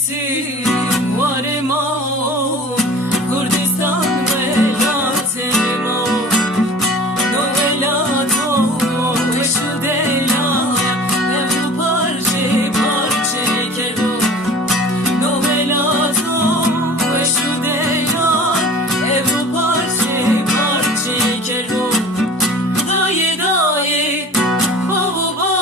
dersim var ema Kurdistan velatim o No velato eşu deyla Ev parçe parçe kero No velato eşu deyla Ev parçe parçe kero Daye daye bavu bavu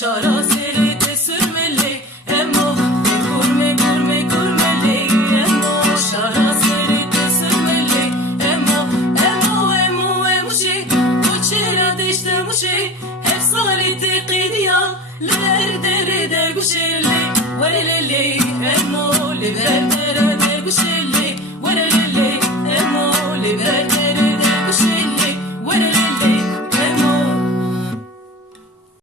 Şara serite sürmeli emo Gurme gurme gurmeli emo Şara serite sürmeli emo Emo emo emuşi Uçera deşte muşi Hep salite qidiyal Ler dere der guşeli Veleleli emo Liver dere der guşeli